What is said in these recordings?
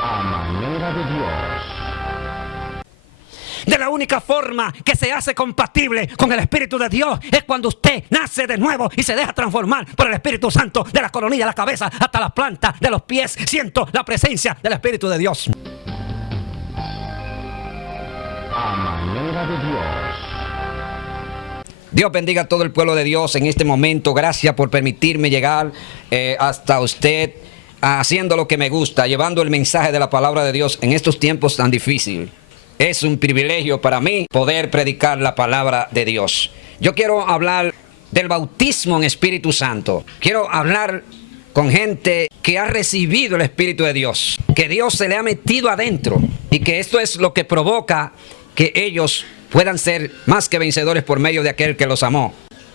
A manera de Dios. De la única forma que se hace compatible con el Espíritu de Dios es cuando usted nace de nuevo y se deja transformar por el Espíritu Santo, de la coronilla de la cabeza hasta la planta de los pies. Siento la presencia del Espíritu de Dios. A manera de Dios. Dios bendiga a todo el pueblo de Dios en este momento. Gracias por permitirme llegar hasta usted haciendo lo que me gusta, llevando el mensaje de la palabra de Dios en estos tiempos tan difíciles. Es un privilegio para mí poder predicar la palabra de Dios. Yo quiero hablar del bautismo en Espíritu Santo. Quiero hablar con gente que ha recibido el Espíritu de Dios, que Dios se le ha metido adentro y que esto es lo que provoca que ellos puedan ser más que vencedores por medio de aquel que los amó.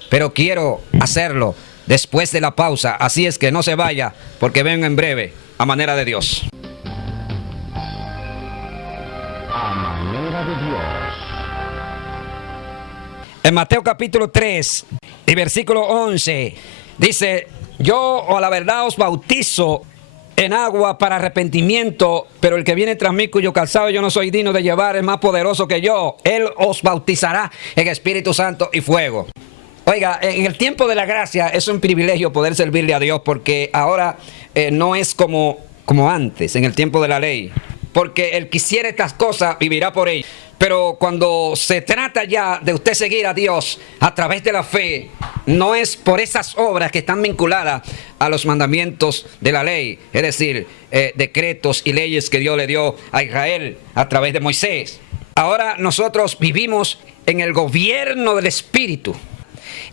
Pero quiero hacerlo después de la pausa, así es que no se vaya, porque vengo en breve a manera de Dios. A manera de Dios. En Mateo capítulo 3 y versículo 11 dice: yo a la verdad os bautizo en agua para arrepentimiento, pero el que viene tras mí, cuyo calzado yo no soy digno de llevar, es más poderoso que yo. Él os bautizará en Espíritu Santo y fuego. Oiga, en el tiempo de la gracia es un privilegio poder servirle a Dios, porque ahora no es como antes, en el tiempo de la ley. Porque el que hiciera estas cosas vivirá por ellas. Pero cuando se trata ya de usted seguir a Dios a través de la fe, no es por esas obras que están vinculadas a los mandamientos de la ley, es decir, decretos y leyes que Dios le dio a Israel a través de Moisés. Ahora nosotros vivimos en el gobierno del Espíritu,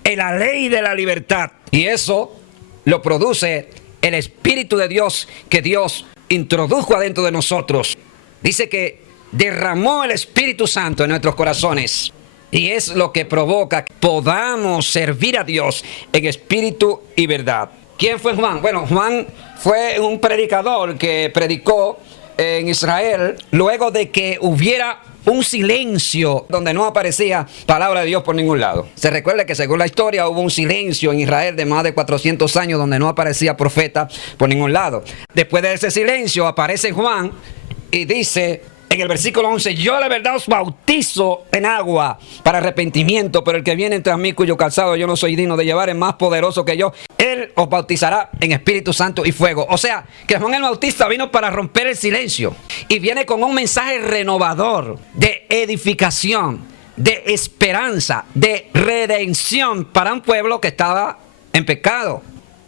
en la ley de la libertad, y eso lo produce el Espíritu de Dios que Dios introdujo adentro de nosotros. Dice que derramó el Espíritu Santo en nuestros corazones, y es lo que provoca que podamos servir a Dios en espíritu y verdad. ¿Quién fue Juan? Bueno, Juan fue un predicador que predicó en Israel luego de que hubiera un silencio donde no aparecía palabra de Dios por ningún lado. Se recuerda que según la historia hubo un silencio en Israel de más de 400 años donde no aparecía profeta por ningún lado. Después de ese silencio aparece Juan y dice en el versículo 11: yo la verdad os bautizo en agua para arrepentimiento, pero el que viene tras mí, cuyo calzado yo no soy digno de llevar, es más poderoso que yo. Él os bautizará en Espíritu Santo y fuego. O sea, que Juan el Bautista vino para romper el silencio y viene con un mensaje renovador de edificación, de esperanza, de redención para un pueblo que estaba en pecado.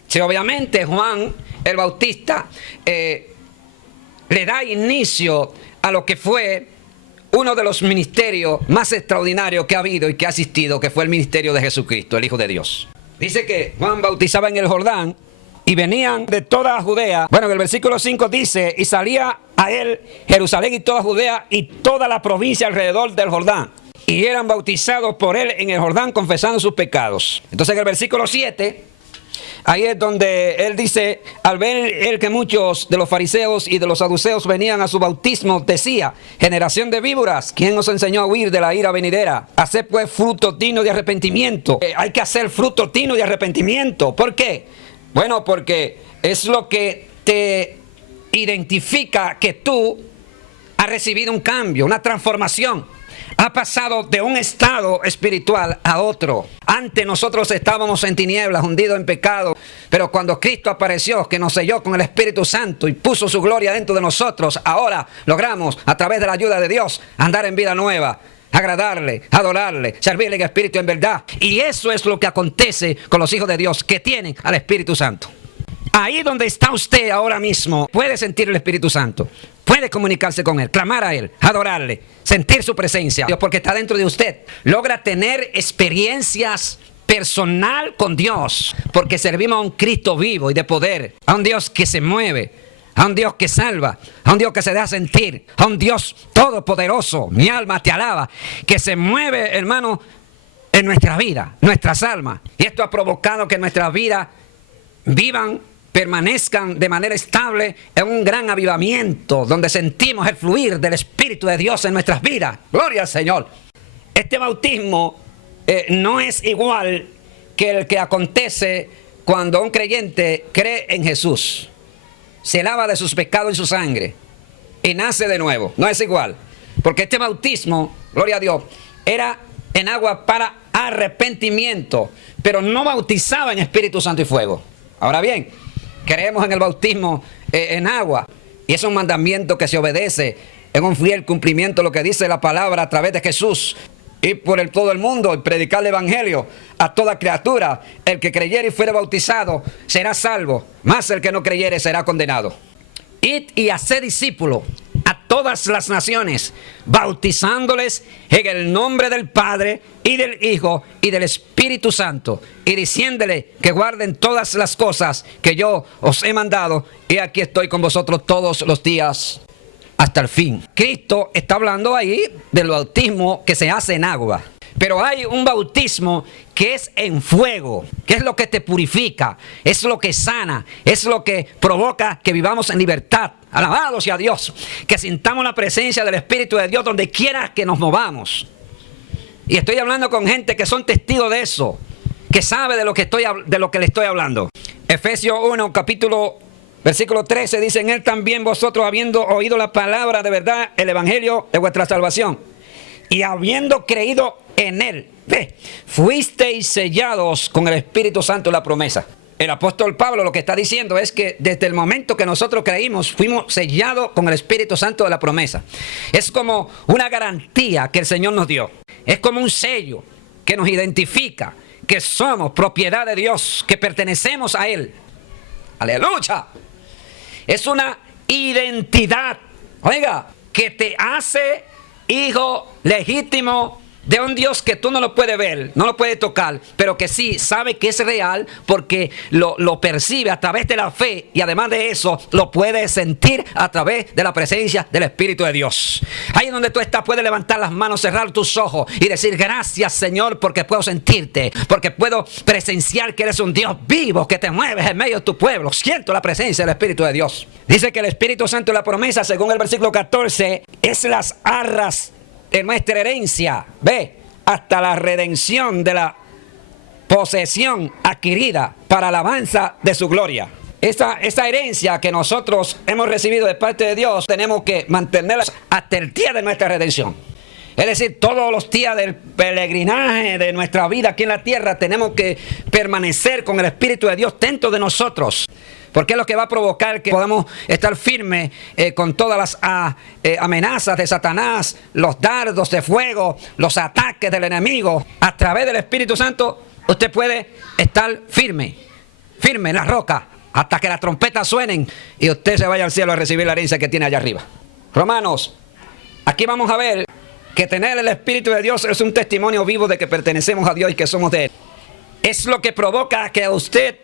Sí, obviamente Juan el Bautista le da inicio a lo que fue uno de los ministerios más extraordinarios que ha habido y que ha existido, que fue el ministerio de Jesucristo, el Hijo de Dios. Dice que Juan bautizaba en el Jordán y venían de toda Judea. Bueno, en el versículo 5 dice: y salía a él Jerusalén y toda Judea y toda la provincia alrededor del Jordán, y eran bautizados por él en el Jordán, confesando sus pecados. Entonces en el versículo 7, ahí es donde él dice: al ver él que muchos de los fariseos y de los saduceos venían a su bautismo, decía: generación de víboras, ¿quién os enseñó a huir de la ira venidera? Haced pues frutos dignos de arrepentimiento. Hay que hacer frutos dignos de arrepentimiento. ¿Por qué? Bueno, porque es lo que te identifica que tú has recibido un cambio, una transformación. Ha pasado de un estado espiritual a otro. Antes nosotros estábamos en tinieblas, hundidos en pecado, pero cuando Cristo apareció, que nos selló con el Espíritu Santo y puso su gloria dentro de nosotros, ahora logramos, a través de la ayuda de Dios, andar en vida nueva, agradarle, adorarle, servirle en espíritu y en verdad. Y eso es lo que acontece con los hijos de Dios que tienen al Espíritu Santo. Ahí donde está usted ahora mismo, puede sentir el Espíritu Santo, puede comunicarse con Él, clamar a Él, adorarle, sentir su presencia, porque está dentro de usted. Logra tener experiencias personal con Dios, porque servimos a un Cristo vivo y de poder, a un Dios que se mueve, a un Dios que salva, a un Dios que se deja sentir, a un Dios todopoderoso. Mi alma te alaba, que se mueve, hermano, en nuestra vida, nuestras almas. Y esto ha provocado que nuestras vidas vivan, permanezcan de manera estable en un gran avivamiento, donde sentimos el fluir del Espíritu de Dios en nuestras vidas. Gloria al Señor. Este bautismo no es igual que el que acontece cuando un creyente cree en Jesús. Se lava de sus pecados en su sangre y nace de nuevo. No es igual. Porque este bautismo, gloria a Dios, era en agua para arrepentimiento, pero no bautizaba en Espíritu Santo y fuego. Ahora bien, creemos en el bautismo en agua, y es un mandamiento que se obedece en un fiel cumplimiento de lo que dice la palabra a través de Jesús. Y por todo el mundo y predicar el evangelio a toda criatura. El que creyere y fuere bautizado será salvo, mas el que no creyere será condenado. Id y haced discípulos a todas las naciones, bautizándoles en el nombre del Padre y del Hijo y del Espíritu Santo, y diciéndole que guarden todas las cosas que yo os he mandado, y aquí estoy con vosotros todos los días hasta el fin. Cristo está hablando ahí del bautismo que se hace en agua. Pero hay un bautismo que es en fuego, que es lo que te purifica, es lo que sana, es lo que provoca que vivamos en libertad. Alabado sea Dios, que sintamos la presencia del Espíritu de Dios donde quiera que nos movamos. Y estoy hablando con gente que son testigos de eso, que sabe de lo que le estoy hablando. Efesios 1, versículo 13 dice: en él también vosotros, habiendo oído la palabra de verdad, el evangelio de vuestra salvación, y habiendo creído en él, fuisteis sellados con el Espíritu Santo de la promesa. El apóstol Pablo lo que está diciendo es que desde el momento que nosotros creímos, fuimos sellados con el Espíritu Santo de la promesa. Es como una garantía que el Señor nos dio. Es como un sello que nos identifica que somos propiedad de Dios, que pertenecemos a Él. ¡Aleluya! Es una identidad, oiga, que te hace hijo legítimo de un Dios que tú no lo puedes ver, no lo puedes tocar, pero que sí sabe que es real porque lo percibe a través de la fe, y además de eso lo puedes sentir a través de la presencia del Espíritu de Dios. Ahí donde tú estás puedes levantar las manos, cerrar tus ojos y decir: gracias, Señor, porque puedo sentirte, porque puedo presenciar que eres un Dios vivo, que te mueves en medio de tu pueblo. Siento la presencia del Espíritu de Dios. Dice que el Espíritu Santo de la promesa, según el versículo 14, es las arras de nuestra herencia, hasta la redención de la posesión adquirida para alabanza de su gloria. Esa herencia que nosotros hemos recibido de parte de Dios, tenemos que mantenerla hasta el día de nuestra redención. Es decir, todos los días del peregrinaje de nuestra vida aquí en la tierra, tenemos que permanecer con el Espíritu de Dios dentro de nosotros. Porque es lo que va a provocar que podamos estar firmes con todas las amenazas de Satanás, los dardos de fuego, los ataques del enemigo. A través del Espíritu Santo usted puede estar firme en la roca, hasta que las trompetas suenen y usted se vaya al cielo a recibir la herencia que tiene allá arriba. Romanos, aquí vamos a ver que tener el Espíritu de Dios es un testimonio vivo de que pertenecemos a Dios y que somos de Él. Es lo que provoca que usted,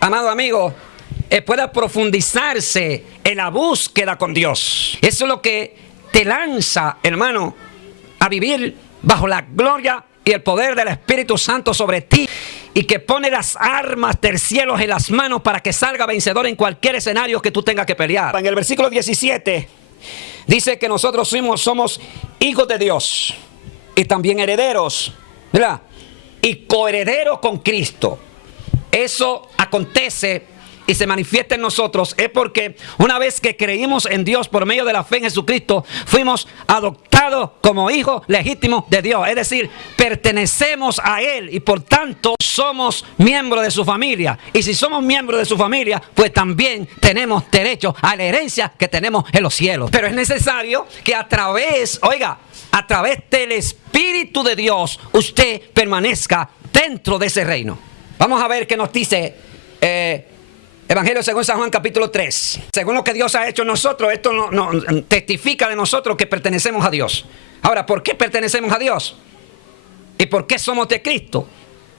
amado amigo, pueda profundizarse en la búsqueda con Dios. Eso es lo que te lanza, hermano, a vivir bajo la gloria y el poder del Espíritu Santo sobre ti, y que pone las armas del cielo en las manos para que salga vencedor en cualquier escenario que tú tengas que pelear. En el versículo 17 dice que nosotros somos hijos de Dios y también herederos, ¿verdad? Y coherederos con Cristo. Eso acontece y se manifiesta en nosotros es porque una vez que creímos en Dios por medio de la fe en Jesucristo, fuimos adoptados como hijos legítimos de Dios. Es decir, pertenecemos a Él y por tanto somos miembros de su familia. Y si somos miembros de su familia, pues también tenemos derecho a la herencia que tenemos en los cielos. Pero es necesario que a través del Espíritu de Dios, usted permanezca dentro de ese reino. Vamos a ver qué nos dice Evangelio según San Juan capítulo 3. Según lo que Dios ha hecho en nosotros, esto nos testifica de nosotros que pertenecemos a Dios. Ahora, ¿por qué pertenecemos a Dios? ¿Y por qué somos de Cristo?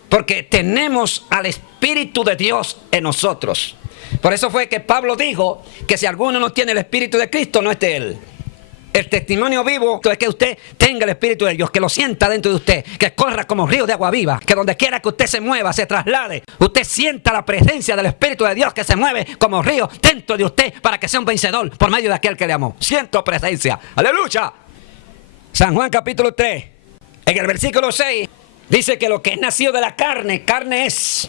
Porque tenemos al Espíritu de Dios en nosotros. Por eso fue que Pablo dijo que si alguno no tiene el Espíritu de Cristo, no es de él. El testimonio vivo es que usted tenga el Espíritu de Dios, que lo sienta dentro de usted, que corra como río de agua viva, que donde quiera que usted se mueva, se traslade, usted sienta la presencia del Espíritu de Dios que se mueve como río dentro de usted para que sea un vencedor por medio de aquel que le amó. Siento presencia. ¡Aleluya! San Juan capítulo 3, en el versículo 6, dice que lo que es nacido de la carne, carne es.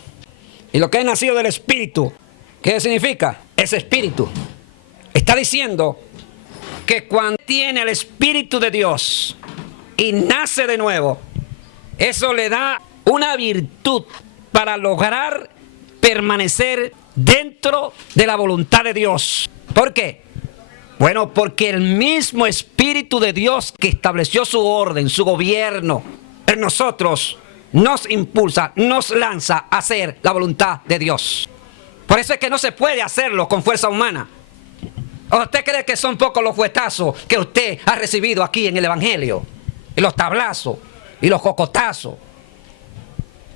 Y lo que es nacido del Espíritu, ¿qué significa? Es espíritu. Está diciendo que cuando tiene el Espíritu de Dios y nace de nuevo, eso le da una virtud para lograr permanecer dentro de la voluntad de Dios. ¿Por qué? Bueno, porque el mismo Espíritu de Dios que estableció su orden, su gobierno en nosotros, nos impulsa, nos lanza a hacer la voluntad de Dios. Por eso es que no se puede hacerlo con fuerza humana. ¿O usted cree que son pocos los fuetazos que usted ha recibido aquí en el Evangelio? Y los tablazos, y los cocotazos,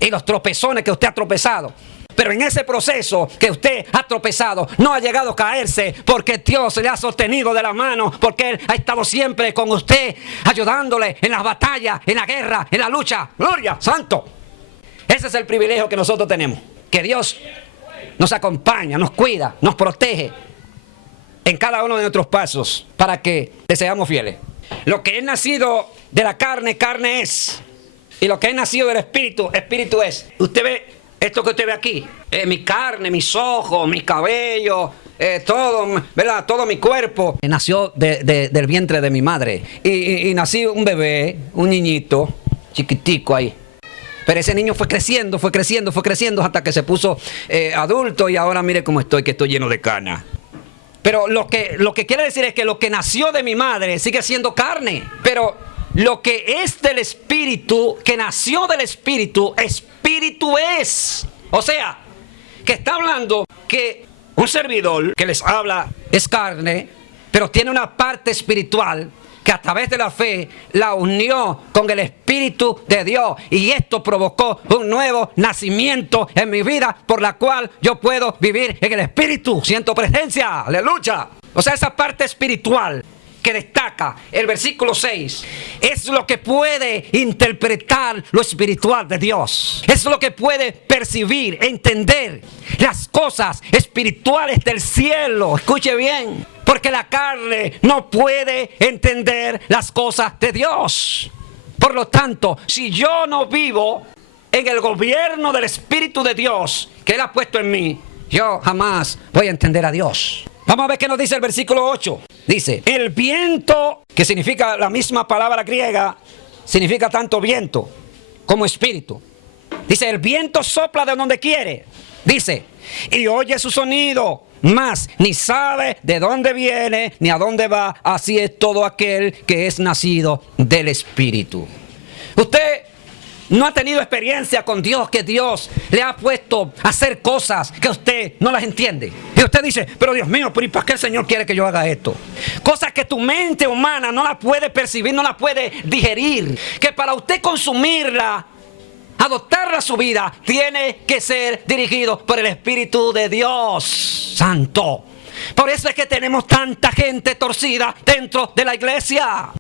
y los tropezones que usted ha tropezado. Pero en ese proceso que usted ha tropezado, no ha llegado a caerse porque Dios le ha sostenido de la mano, porque Él ha estado siempre con usted, ayudándole en las batallas, en la guerra, en la lucha. ¡Gloria! ¡Santo! Ese es el privilegio que nosotros tenemos. Que Dios nos acompaña, nos cuida, nos protege en cada uno de nuestros pasos para que le seamos fieles. Lo que es nacido de la carne, carne es. Y lo que es nacido del Espíritu, Espíritu es. Usted ve esto que usted ve aquí, mi carne, mis ojos, mi cabello, todo, ¿verdad? Todo mi cuerpo. Nació del vientre de mi madre. Y nací un bebé, un niñito, chiquitico ahí. Pero ese niño fue creciendo hasta que se puso adulto y ahora mire cómo estoy, que estoy lleno de canas. Pero lo que quiere decir es que lo que nació de mi madre sigue siendo carne. Pero lo que es del Espíritu, que nació del Espíritu, Espíritu es. O sea, que está hablando que un servidor que les habla es carne, pero tiene una parte espiritual que a través de la fe la unió con el Espíritu de Dios. Y esto provocó un nuevo nacimiento en mi vida por la cual yo puedo vivir en el Espíritu. Siento presencia, aleluya. O sea, esa parte espiritual que destaca el versículo 6 es lo que puede interpretar lo espiritual de Dios. Es lo que puede percibir, entender las cosas espirituales del cielo. Escuche bien, porque la carne no puede entender las cosas de Dios. Por lo tanto, si yo no vivo en el gobierno del Espíritu de Dios que Él ha puesto en mí, yo jamás voy a entender a Dios. Vamos a ver qué nos dice el versículo 8. Dice, el viento, que significa la misma palabra griega, significa tanto viento como espíritu. Dice, el viento sopla de donde quiere. Dice, y oye su sonido, mas ni sabe de dónde viene ni a dónde va. Así es todo aquel que es nacido del Espíritu. Usted no ha tenido experiencia con Dios, que Dios le ha puesto a hacer cosas que usted no las entiende. Y usted dice, pero Dios mío, ¿pero y para qué el Señor quiere que yo haga esto? Cosas que tu mente humana no la puede percibir, no la puede digerir. Que para usted consumirla, adoptarla a su vida, tiene que ser dirigido por el Espíritu de Dios Santo. Por eso es que tenemos tanta gente torcida dentro de la iglesia.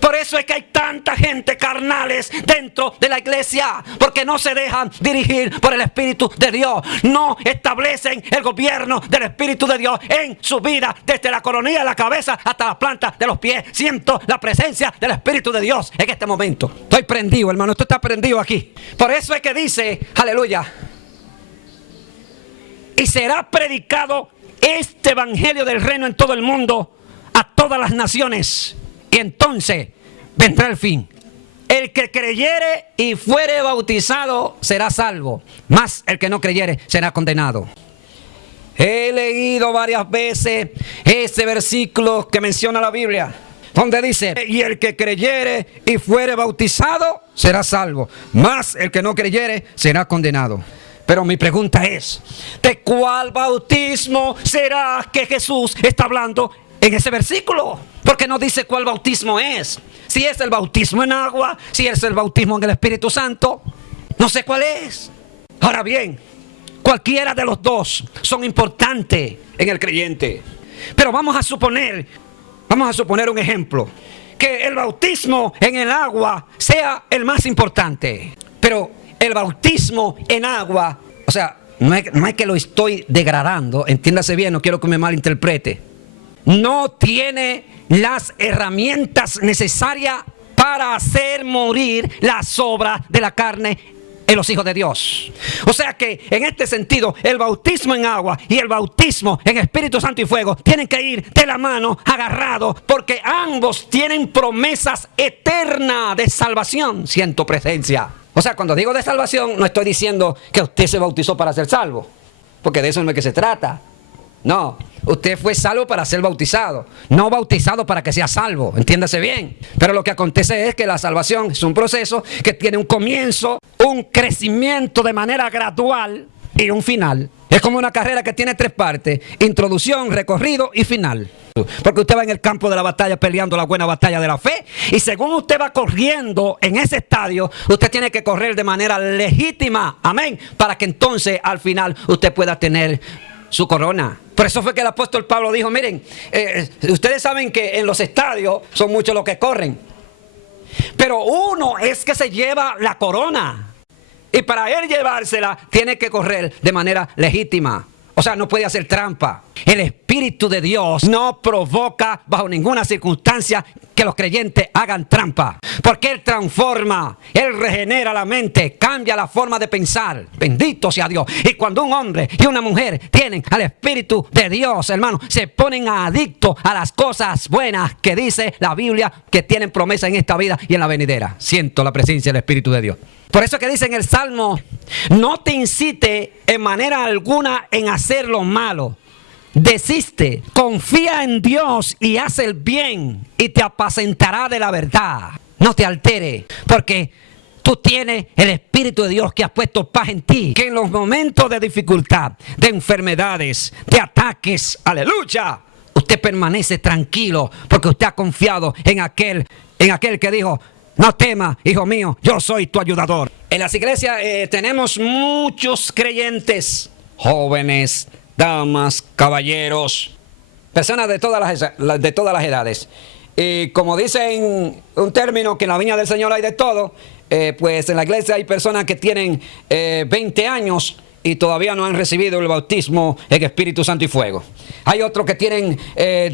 Por eso es que hay tanta gente carnales dentro de la iglesia. Porque no se dejan dirigir por el Espíritu de Dios. No establecen el gobierno del Espíritu de Dios en su vida. Desde la coronilla de la cabeza hasta la planta de los pies. Siento la presencia del Espíritu de Dios en este momento. Estoy prendido, hermano. Esto está prendido aquí. Por eso es que dice, aleluya, y será predicado este evangelio del reino en todo el mundo, a todas las naciones, y entonces vendrá el fin. El que creyere y fuere bautizado será salvo, mas el que no creyere será condenado. He leído varias veces ese versículo que menciona la Biblia, donde dice, y el que creyere y fuere bautizado será salvo, mas el que no creyere será condenado. Pero mi pregunta es, ¿de cuál bautismo será que Jesús está hablando en ese versículo? Porque no dice cuál bautismo es. Si es el bautismo en agua, si es el bautismo en el Espíritu Santo, no sé cuál es. Ahora bien, cualquiera de los dos son importantes en el creyente. Pero vamos a suponer un ejemplo, que el bautismo en el agua sea el más importante. Pero el bautismo en agua, o sea, no es que lo estoy degradando, entiéndase bien, no quiero que me malinterprete. No tiene las herramientas necesarias para hacer morir las obras de la carne en los hijos de Dios. O sea que en este sentido, el bautismo en agua y el bautismo en Espíritu Santo y fuego tienen que ir de la mano, agarrados, porque ambos tienen promesas eternas de salvación. Siento presencia. O sea, cuando digo de salvación, no estoy diciendo que usted se bautizó para ser salvo, porque de eso no es que se trata. No, usted fue salvo para ser bautizado, no bautizado para que sea salvo, entiéndase bien. Pero lo que acontece es que la salvación es un proceso que tiene un comienzo, un crecimiento de manera gradual y un final. Es como una carrera que tiene 3 partes: introducción, recorrido y final. Porque usted va en el campo de la batalla peleando la buena batalla de la fe, y según usted va corriendo en ese estadio, usted tiene que correr de manera legítima, amén, para que entonces al final usted pueda tener su corona. Por eso fue que el apóstol Pablo dijo: miren, ustedes saben que en los estadios son muchos los que corren, pero uno es que se lleva la corona, y para él llevársela tiene que correr de manera legítima. O sea, no puede hacer trampa. El Espíritu de Dios no provoca bajo ninguna circunstancia que los creyentes hagan trampa, porque Él transforma, Él regenera la mente, cambia la forma de pensar. Bendito sea Dios. Y cuando un hombre y una mujer tienen al Espíritu de Dios, hermano, se ponen adictos a las cosas buenas que dice la Biblia, que tienen promesa en esta vida y en la venidera. Siento la presencia del Espíritu de Dios. Por eso que dice en el Salmo: no te incite en manera alguna en hacer lo malo. Desiste, confía en Dios y haz el bien, y te apacentará de la verdad. No te altere, porque tú tienes el Espíritu de Dios que ha puesto paz en ti. Que en los momentos de dificultad, de enfermedades, de ataques, aleluya, usted permanece tranquilo, porque usted ha confiado en aquel que dijo: no temas, hijo mío, yo soy tu ayudador. En las iglesias tenemos muchos creyentes, jóvenes, damas, caballeros, personas de todas las edades. Y como dicen un término, que en la viña del Señor hay de todo, pues en la iglesia hay personas que tienen 20 años y todavía no han recibido el bautismo en Espíritu Santo y fuego. Hay otros que tienen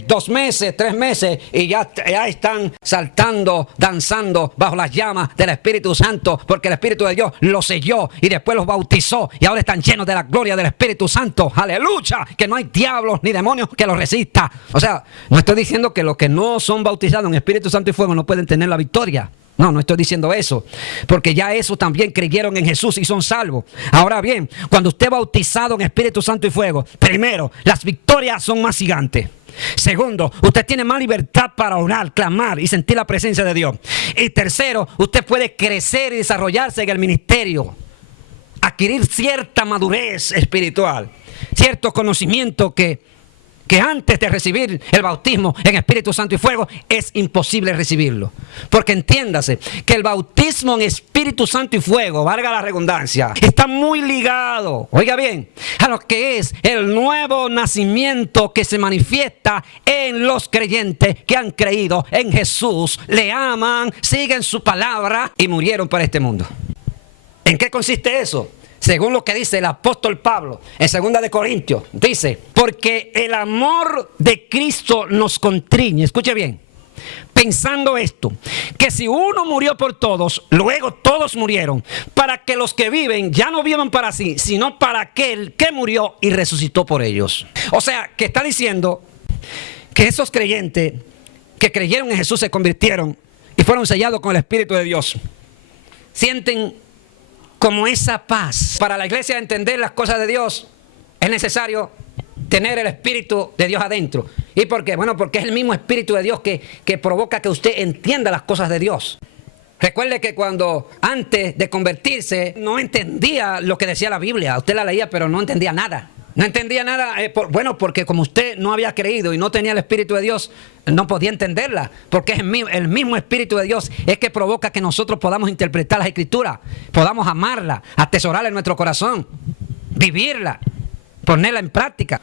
2 meses, 3 meses y ya están saltando, danzando bajo las llamas del Espíritu Santo, porque el Espíritu de Dios los selló y después los bautizó, y ahora están llenos de la gloria del Espíritu Santo. Aleluya, que no hay diablos ni demonios que los resista. O sea, no estoy diciendo que los que no son bautizados en Espíritu Santo y fuego no pueden tener la victoria. No estoy diciendo eso, porque ya eso también creyeron en Jesús y son salvos. Ahora bien, cuando usted es bautizado en Espíritu Santo y fuego, primero, las victorias son más gigantes. Segundo, usted tiene más libertad para orar, clamar y sentir la presencia de Dios. Y tercero, usted puede crecer y desarrollarse en el ministerio, adquirir cierta madurez espiritual, cierto conocimiento que antes de recibir el bautismo en Espíritu Santo y fuego es imposible recibirlo. Porque entiéndase que el bautismo en Espíritu Santo y fuego, valga la redundancia, está muy ligado, oiga bien, a lo que es el nuevo nacimiento que se manifiesta en los creyentes que han creído en Jesús, le aman, siguen su palabra y murieron para este mundo. ¿En qué consiste eso? Según lo que dice el apóstol Pablo en 2 de Corintios, dice: porque el amor de Cristo nos constriñe. Escuche bien, pensando esto, que si uno murió por todos, luego todos murieron, para que los que viven ya no vivan para sí, sino para aquel que murió y resucitó por ellos. O sea, que está diciendo que esos creyentes que creyeron en Jesús se convirtieron y fueron sellados con el Espíritu de Dios, sienten como esa paz. Para la iglesia entender las cosas de Dios es necesario tener el Espíritu de Dios adentro. ¿Y por qué? Bueno, porque es el mismo Espíritu de Dios que provoca que usted entienda las cosas de Dios. Recuerde que cuando antes de convertirse no entendía lo que decía la Biblia. Usted la leía pero no entendía nada. No entendía nada, porque como usted no había creído y no tenía el Espíritu de Dios, no podía entenderla. Porque es el mismo Espíritu de Dios es que provoca que nosotros podamos interpretar las Escrituras, podamos amarla, atesorarla en nuestro corazón, vivirla, ponerla en práctica.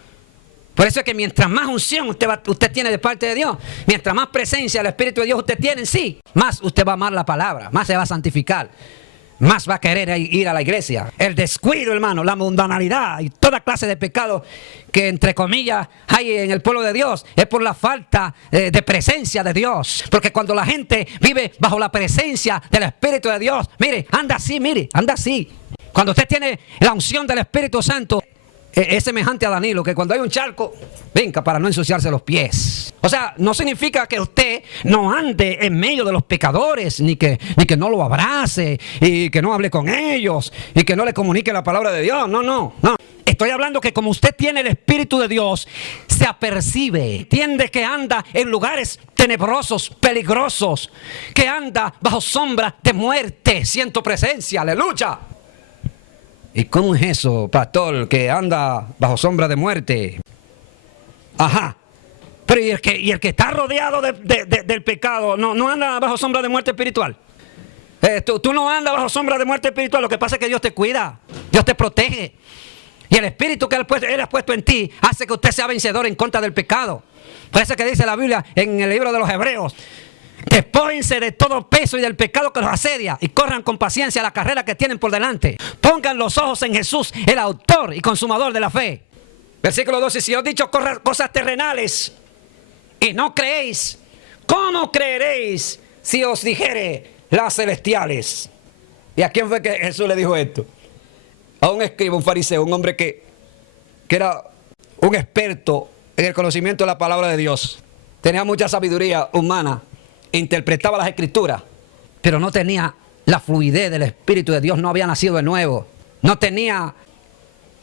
Por eso es que mientras más unción usted tiene de parte de Dios, mientras más presencia del Espíritu de Dios usted tiene en sí, más usted va a amar la palabra, más se va a santificar, más va a querer ir a la iglesia. El descuido, hermano, la mundanalidad y toda clase de pecado que entre comillas hay en el pueblo de Dios es por la falta de presencia de Dios. Porque cuando la gente vive bajo la presencia del Espíritu de Dios, mire, anda así, Cuando usted tiene la unción del Espíritu Santo, es semejante a Danilo, que cuando hay un charco, venga para no ensuciarse los pies. O sea, no significa que usted no ande en medio de los pecadores, ni que no lo abrace, y que no hable con ellos, y que no le comunique la palabra de Dios. No. Estoy hablando que como usted tiene el Espíritu de Dios, se apercibe, entiende que anda en lugares tenebrosos, peligrosos, que anda bajo sombra de muerte. Siento presencia, aleluya. ¿Y cómo es eso, pastor, que anda bajo sombra de muerte? Ajá. Pero ¿y el que está rodeado del pecado no anda bajo sombra de muerte espiritual? Tú no andas bajo sombra de muerte espiritual. Lo que pasa es que Dios te cuida, Dios te protege. Y el Espíritu que Él ha puesto en ti hace que usted sea vencedor en contra del pecado. Por eso que dice la Biblia en el libro de los Hebreos: despójense de todo peso y del pecado que los asedia y corran con paciencia la carrera que tienen por delante. Pongan los ojos en Jesús, el autor y consumador de la fe. Versículo 12: si os he dicho cosas terrenales y no creéis, ¿cómo creeréis si os dijere las celestiales? ¿Y a quién fue que Jesús le dijo esto? A un escriba, un fariseo, un hombre que era un experto en el conocimiento de la palabra de Dios. Tenía mucha sabiduría humana, interpretaba las escrituras, pero no tenía la fluidez del Espíritu de Dios, no había nacido de nuevo, no tenía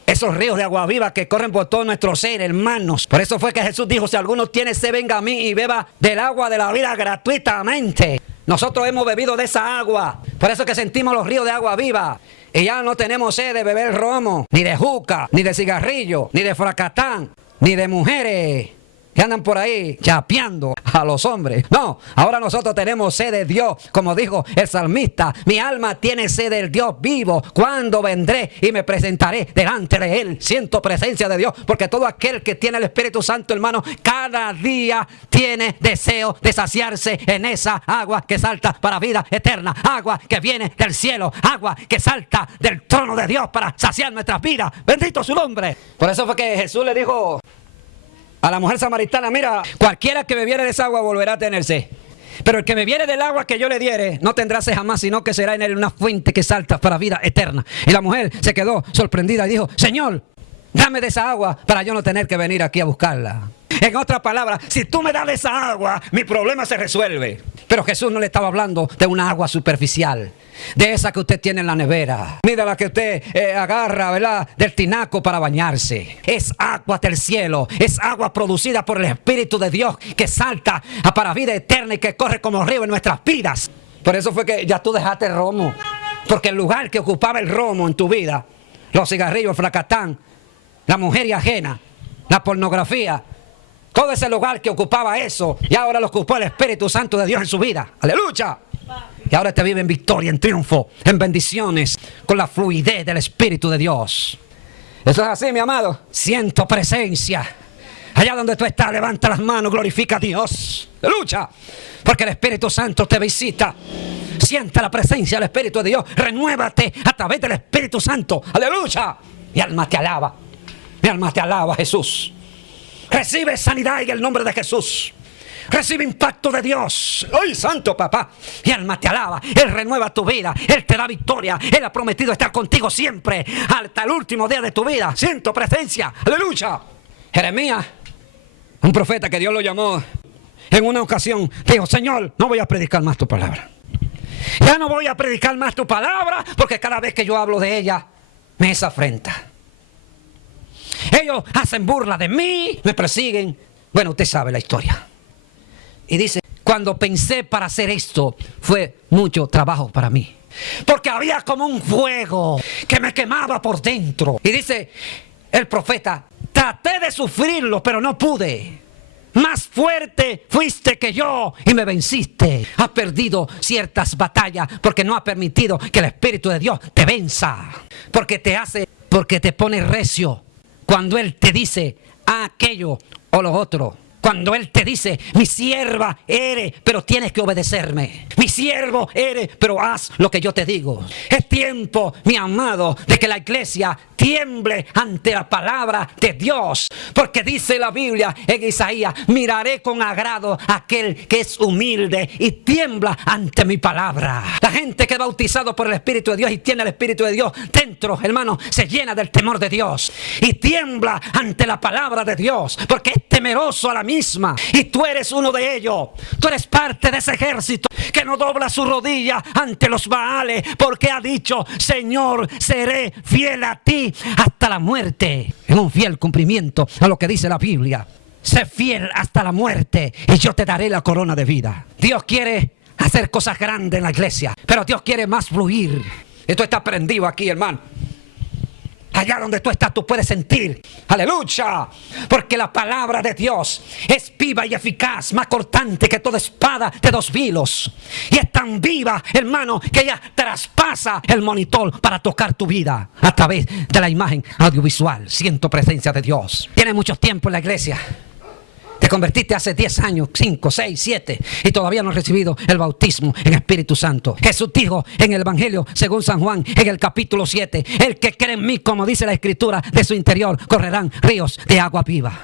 esos ríos de agua viva que corren por todo nuestro ser, hermanos. Por eso fue que Jesús dijo: si alguno tiene sed, venga a mí y beba del agua de la vida gratuitamente. Nosotros hemos bebido de esa agua, por eso que sentimos los ríos de agua viva. Y ya no tenemos sed de beber romo, ni de juca, ni de cigarrillo, ni de fracatán, ni de mujeres que andan por ahí chapeando a los hombres. No, ahora nosotros tenemos sed de Dios, como dijo el salmista: mi alma tiene sed del Dios vivo. ¿Cuándo vendré y me presentaré delante de Él? Siento presencia de Dios, porque todo aquel que tiene el Espíritu Santo, hermano, cada día tiene deseo de saciarse en esa agua que salta para vida eterna, agua que viene del cielo, agua que salta del trono de Dios para saciar nuestras vidas. Bendito su nombre. Por eso fue que Jesús le dijo a la mujer samaritana: mira, cualquiera que bebiere de esa agua volverá a tener sed, pero el que bebiere del agua que yo le diere no tendrá sed jamás, sino que será en él una fuente que salta para vida eterna. Y la mujer se quedó sorprendida y dijo: Señor, dame de esa agua para yo no tener que venir aquí a buscarla. En otras palabras, si tú me das de esa agua, mi problema se resuelve. Pero Jesús no le estaba hablando de una agua superficial, de esa que usted tiene en la nevera, ni de la que usted agarra, ¿verdad?, del tinaco para bañarse. Es agua del cielo, es agua producida por el Espíritu de Dios, que salta para vida eterna y que corre como río en nuestras vidas. Por eso fue que ya tú dejaste el romo, porque el lugar que ocupaba el romo en tu vida, los cigarrillos, el fracatán, la mujer ajena, la pornografía, todo ese lugar que ocupaba eso, y ahora lo ocupó el Espíritu Santo de Dios en su vida. ¡Aleluya! Y ahora te vive en victoria, en triunfo, en bendiciones, con la fluidez del Espíritu de Dios. Eso es así, mi amado. Siento presencia. Allá donde tú estás, levanta las manos, glorifica a Dios. ¡Aleluya! Porque el Espíritu Santo te visita. Siente la presencia del Espíritu de Dios. Renuévate a través del Espíritu Santo. ¡Aleluya! Mi alma te alaba. Mi alma te alaba, Jesús. Recibe sanidad en el nombre de Jesús. Recibe impacto de Dios. ¡Ay, santo papá! Mi alma te alaba. Él renueva tu vida. Él te da victoria. Él ha prometido estar contigo siempre, hasta el último día de tu vida. Siento presencia. ¡Aleluya! Jeremías, un profeta que Dios lo llamó, en una ocasión dijo: Señor, no voy a predicar más tu palabra. Ya no voy a predicar más tu palabra, porque cada vez que yo hablo de ella, me es afrenta. Ellos hacen burla de mí, me persiguen. Bueno, usted sabe la historia. Y dice: cuando pensé para hacer esto, fue mucho trabajo para mí, porque había como un fuego que me quemaba por dentro. Y dice el profeta: traté de sufrirlo, pero no pude. Más fuerte fuiste que yo y me venciste. Has perdido ciertas batallas porque no has permitido que el Espíritu de Dios te venza. Porque te pone recio cuando Él te dice: haz aquello o lo otro. Cuando Él te dice, mi sierva eres, pero tienes que obedecerme. Mi siervo eres, pero haz lo que yo te digo. Es tiempo, mi amado, de que la iglesia tiemble ante la palabra de Dios. Porque dice la Biblia en Isaías, miraré con agrado a aquel que es humilde y tiembla ante mi palabra. La gente que es bautizado por el Espíritu de Dios y tiene el Espíritu de Dios dentro, hermano, se llena del temor de Dios. Y tiembla ante la palabra de Dios. Porque es temeroso a la misma, y tú eres uno de ellos. Tú eres parte de ese ejército que no dobla su rodilla ante los Baales, porque ha dicho, Señor, seré fiel a ti hasta la muerte. Es un fiel cumplimiento a lo que dice la Biblia. Sé fiel hasta la muerte y yo te daré la corona de vida. Dios quiere hacer cosas grandes en la iglesia, pero Dios quiere más fluir. Esto está prendido aquí, hermano. Allá donde tú estás, tú puedes sentir, aleluya, porque la palabra de Dios es viva y eficaz, más cortante que toda espada de dos filos. Y es tan viva, hermano, que ella traspasa el monitor para tocar tu vida a través de la imagen audiovisual. Siento presencia de Dios. Tienes mucho tiempo en la iglesia. Te convertiste hace 10 años, 5, 6, 7 y todavía no has recibido el bautismo en Espíritu Santo. Jesús dijo en el Evangelio según San Juan en el capítulo 7, el que cree en mí, como dice la Escritura, de su interior correrán ríos de agua viva.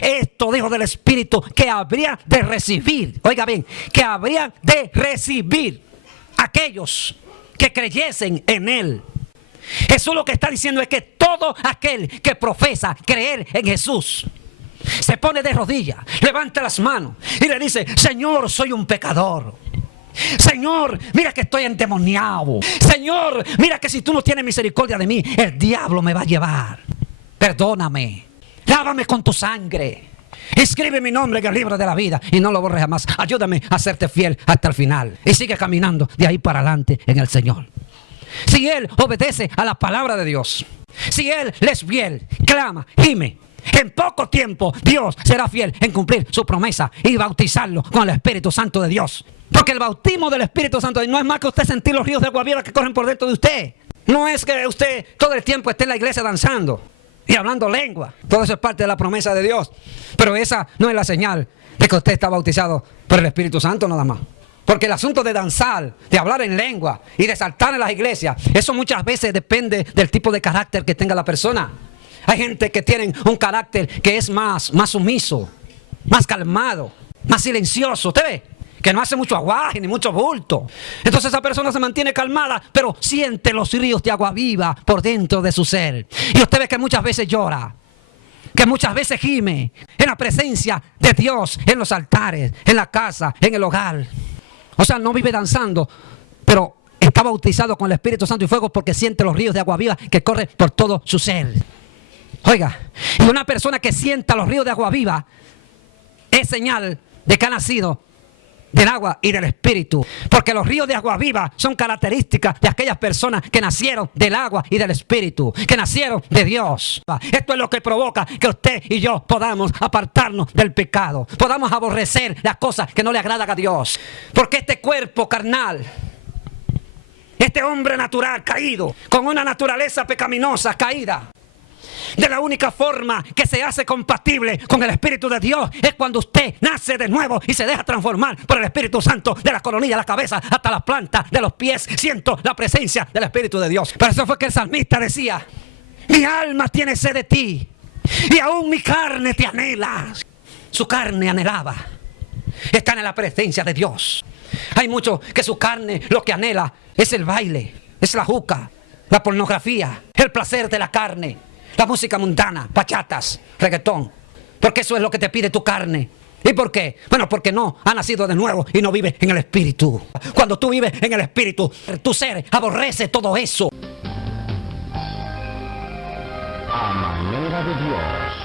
Esto dijo del Espíritu que habría de recibir, oiga bien, que habría de recibir aquellos que creyesen en Él. Jesús lo que está diciendo es que todo aquel que profesa creer en Jesús se pone de rodillas, levanta las manos y le dice, Señor, soy un pecador. Señor, mira que estoy endemoniado. Señor, mira que si tú no tienes misericordia de mí, el diablo me va a llevar. Perdóname, lávame con tu sangre. Escribe mi nombre en el libro de la vida y no lo borres jamás. Ayúdame a serte fiel hasta el final. Y sigue caminando de ahí para adelante en el Señor. Si él obedece a la palabra de Dios, si él le es fiel, clama, gime, en poco tiempo Dios será fiel en cumplir su promesa y bautizarlo con el Espíritu Santo de Dios. Porque el bautismo del Espíritu Santo no es más que usted sentir los ríos de agua viva que corren por dentro de usted. No es que usted todo el tiempo esté en la iglesia danzando y hablando lengua. Todo eso es parte de la promesa de Dios. Pero esa no es la señal de que usted está bautizado por el Espíritu Santo nada más. Porque el asunto de danzar, de hablar en lengua y de saltar en las iglesias, eso muchas veces depende del tipo de carácter que tenga la persona. Hay gente que tienen un carácter que es más sumiso, más calmado, más silencioso. ¿Usted ve? Que no hace mucho aguaje ni mucho bulto. Entonces esa persona se mantiene calmada, pero siente los ríos de agua viva por dentro de su ser. Y usted ve que muchas veces llora, que muchas veces gime en la presencia de Dios, en los altares, en la casa, en el hogar. O sea, no vive danzando, pero está bautizado con el Espíritu Santo y fuego porque siente los ríos de agua viva que corren por todo su ser. Oiga, y una persona que sienta los ríos de agua viva es señal de que ha nacido del agua y del Espíritu. Porque los ríos de agua viva son características de aquellas personas que nacieron del agua y del Espíritu, que nacieron de Dios. Esto es lo que provoca que usted y yo podamos apartarnos del pecado, podamos aborrecer las cosas que no le agradan a Dios. Porque este cuerpo carnal, este hombre natural caído, con una naturaleza pecaminosa caída, de la única forma que se hace compatible con el Espíritu de Dios es cuando usted nace de nuevo y se deja transformar por el Espíritu Santo, de la coronilla de la cabeza hasta la planta de los pies. Siento la presencia del Espíritu de Dios. Por eso fue que el salmista decía, mi alma tiene sed de ti y aún mi carne te anhela. Su carne anhelaba. Están en la presencia de Dios. Hay muchos que su carne lo que anhela es el baile, es la juca, la pornografía, el placer de la carne, la música mundana, bachatas, reggaetón. Porque eso es lo que te pide tu carne. ¿Y por qué? Bueno, porque no ha nacido de nuevo y no vive en el Espíritu. Cuando tú vives en el Espíritu, tu ser aborrece todo eso. A manera de Dios.